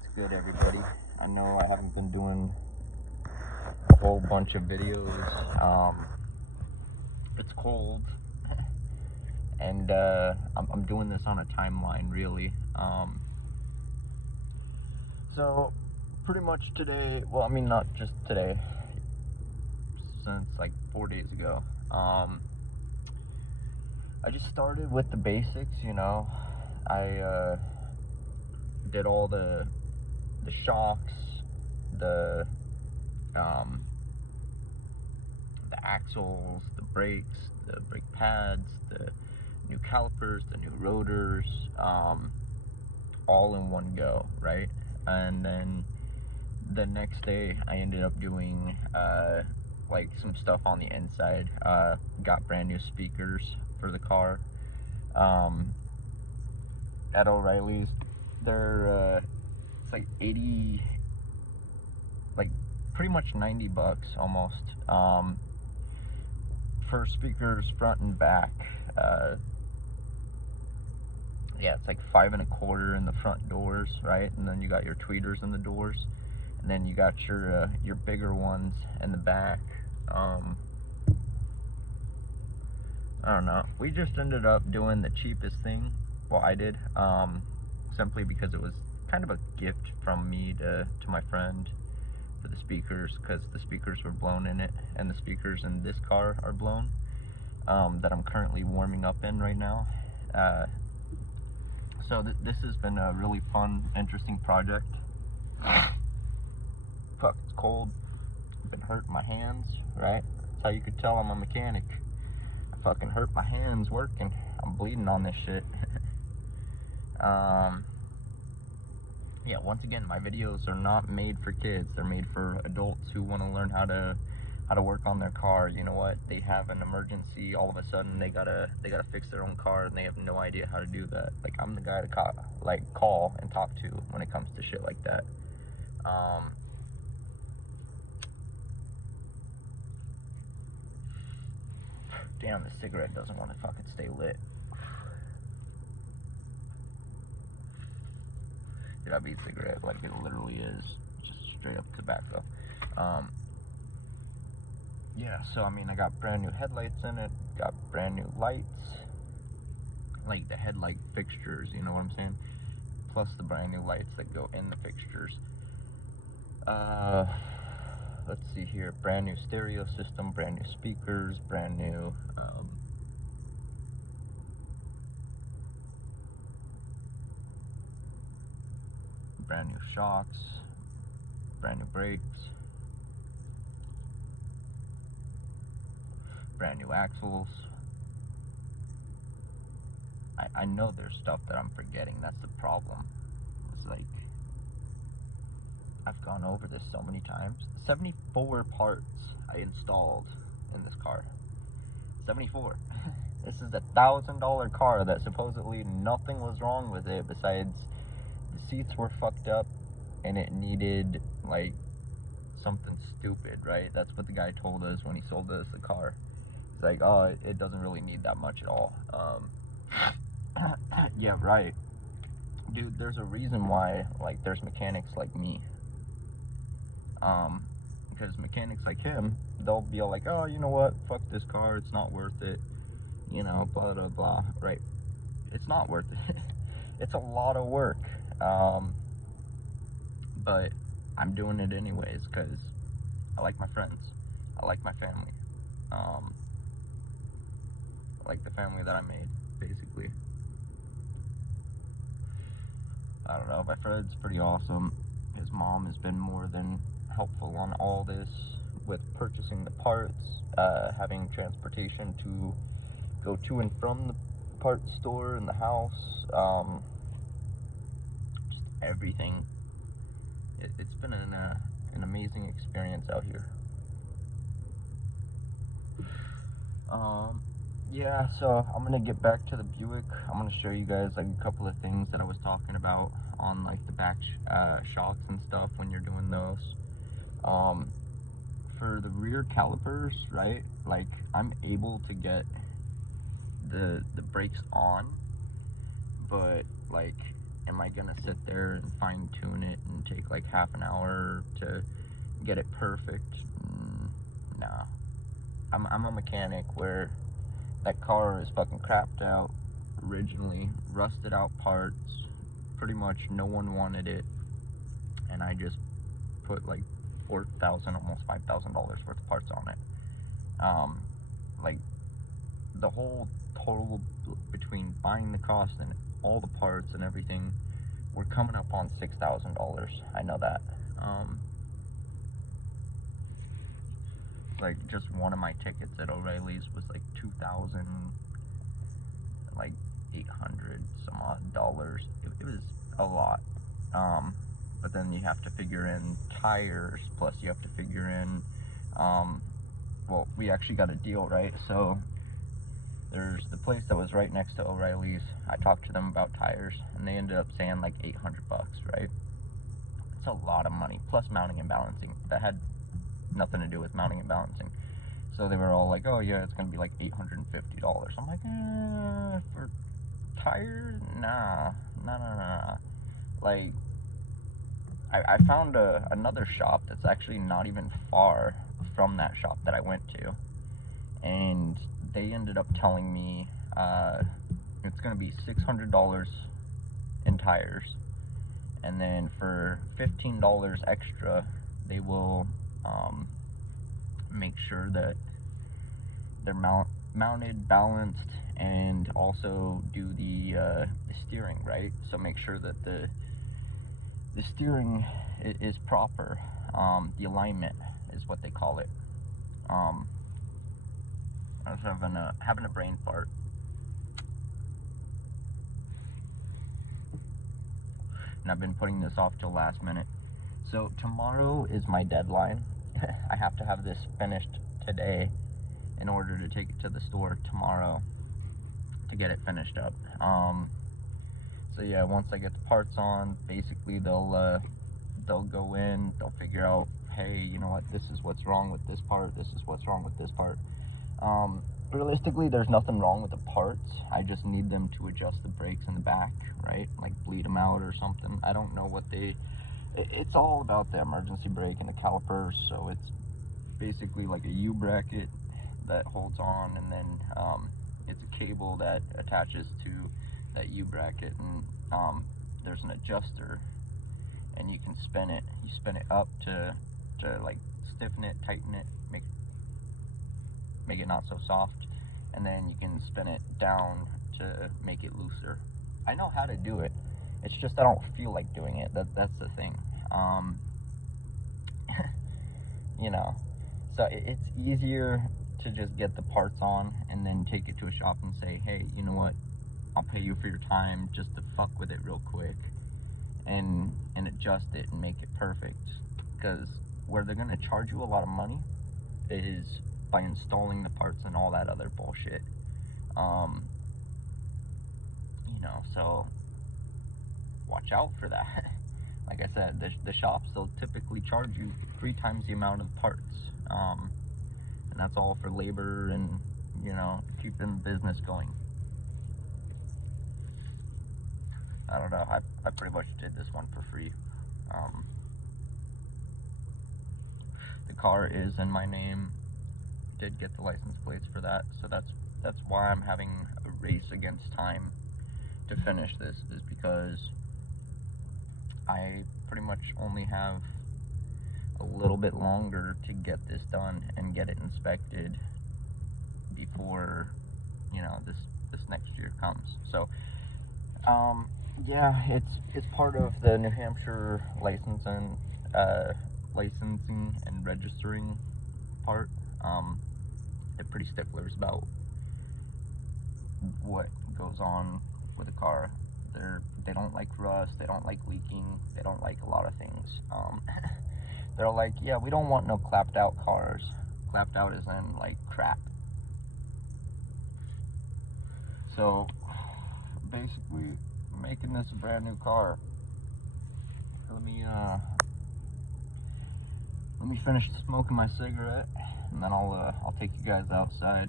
What's good, everybody? I know I haven't been doing a whole bunch of videos. It's cold, and I'm doing this on a timeline, really. So pretty much today, well, I mean, not just today, since like 4 days ago. I just started with the basics, you know. I did all the shocks, the axles, the brakes, the brake pads, the new calipers, the new rotors, all in one go, right? And then the next day I ended up doing like some stuff on the inside. Got brand new speakers for the car. At O'Reilly's, they're it's like 80, like pretty much 90 bucks almost, for speakers front and back. Yeah, it's like 5 1/4 in the front doors, right? And then you got your tweeters in the doors, and then you got your bigger ones in the back. I don't know. We just ended up doing the cheapest thing. Well, I did, simply because it was kind of a gift from me to my friend for the speakers, because the speakers were blown in it, and the speakers in this car are blown, that I'm currently warming up in right now. So this has been a really fun, interesting project. Fuck, it's cold. I've been hurting my hands, right? That's how you could tell I'm a mechanic. I fucking hurt my hands working. I'm bleeding on this shit. Yeah, once again, my videos are not made for kids. They're made for adults who want to learn how to work on their car. You know what? They have an emergency. All of a sudden, they gotta fix their own car, and they have no idea how to do that. Like, I'm the guy to call and talk to when it comes to shit like that. Damn, the cigarette doesn't want to fucking stay lit. Dude, I beat cigarette like it literally is just straight up tobacco. Yeah, so I mean, I got brand new headlights in it, got brand new lights, like the headlight fixtures, you know what I'm saying? Plus the brand new lights that go in the fixtures. Let's see here, brand new stereo system, brand new speakers, brand new, brand new shocks, brand new brakes, brand new axles. I know there's stuff that I'm forgetting. That's the problem. It's like, I've gone over this so many times. 74 parts I installed in this car. 74. This is a $1,000 car that supposedly nothing was wrong with it besides the seats were fucked up and it needed like something stupid, right? That's what the guy told us when he sold us the car. He's like, oh, it doesn't really need that much at all. Yeah, right. Dude, there's a reason why, like, there's mechanics like me. Because mechanics like him, they'll be all like, oh, you know what, fuck this car, it's not worth it, you know, blah, blah, blah, right? It's not worth it. It's a lot of work. But I'm doing it anyways, because I like my friends. I like my family. I like the family that I made, basically. I don't know, my friend's pretty awesome. His mom has been more than helpful on all this with purchasing the parts, having transportation to go to and from the parts store and the house, just everything. It's been an amazing experience out here. Yeah, so I'm gonna get back to the Buick. I'm gonna show you guys like a couple of things that I was talking about on like the back shocks and stuff when you're doing those. For the rear calipers, right, like I'm able to get the brakes on, but like am I gonna sit there and fine tune it and take like half an hour to get it perfect? Nah. I'm a mechanic where that car is fucking crapped out originally, rusted out parts, pretty much no one wanted it, and I just put like $4,000, almost $5,000 worth of parts on it. Like the whole total between buying the cost and all the parts and everything, we're coming up on $6,000. I know that. Like just one of my tickets at O'Reilly's was like 2,000, like 800 some odd dollars. It was a lot. But then you have to figure in tires, plus you have to figure in, well, we actually got a deal, right? So there's the place that was right next to O'Reilly's. I talked to them about tires, and they ended up saying like 800 bucks, right? It's a lot of money, plus mounting and balancing. That had nothing to do with mounting and balancing. So they were all like, oh yeah, it's gonna be like $850. I'm like, for tires? Nah. Like, I found another shop that's actually not even far from that shop that I went to, and they ended up telling me it's gonna be $600 in tires, and then for $15 extra, they will make sure that they're mounted, balanced, and also do the steering, right? So make sure that the steering is proper. The alignment is what they call it. I was having a brain fart. And I've been putting this off till last minute. So tomorrow is my deadline. I have to have this finished today in order to take it to the store tomorrow to get it finished up. So yeah, once I get the parts on, basically they'll go in, they'll figure out, hey, you know what, this is what's wrong with this part, this is what's wrong with this part. Realistically, there's nothing wrong with the parts. I just need them to adjust the brakes in the back, right? Like bleed them out or something. I don't know what it's all about the emergency brake and the calipers. So it's basically like a U-bracket that holds on, and then it's a cable that attaches to that U-bracket, and there's an adjuster, and you can spin it. You spin it up to like stiffen it, tighten it, make it not so soft, and then you can spin it down to make it looser. I know how to do it. It's just I don't feel like doing it. That's the thing. You know, so it's easier to just get the parts on and then take it to a shop and say, hey, you know what, I'll pay you for your time just to fuck with it real quick and adjust it and make it perfect. Because where they're gonna charge you a lot of money is by installing the parts and all that other bullshit. You know, so watch out for that. Like I said, the shops, they'll typically charge you 3 times the amount of parts. And that's all for labor and, you know, keeping business going. I don't know, I pretty much did this one for free. The car is in my name. Did get the license plates for that, so that's why I'm having a race against time to finish this, is because I pretty much only have a little bit longer to get this done and get it inspected before, you know, this next year comes. So yeah, it's part of the New Hampshire licensing and registering part. They're pretty sticklers about what goes on with a car. They don't like rust, they don't like leaking, they don't like a lot of things. They're like, yeah, we don't want no clapped out cars. Clapped out is in like crap. So basically, making this a brand new car. Let me finish smoking my cigarette, and then I'll take you guys outside.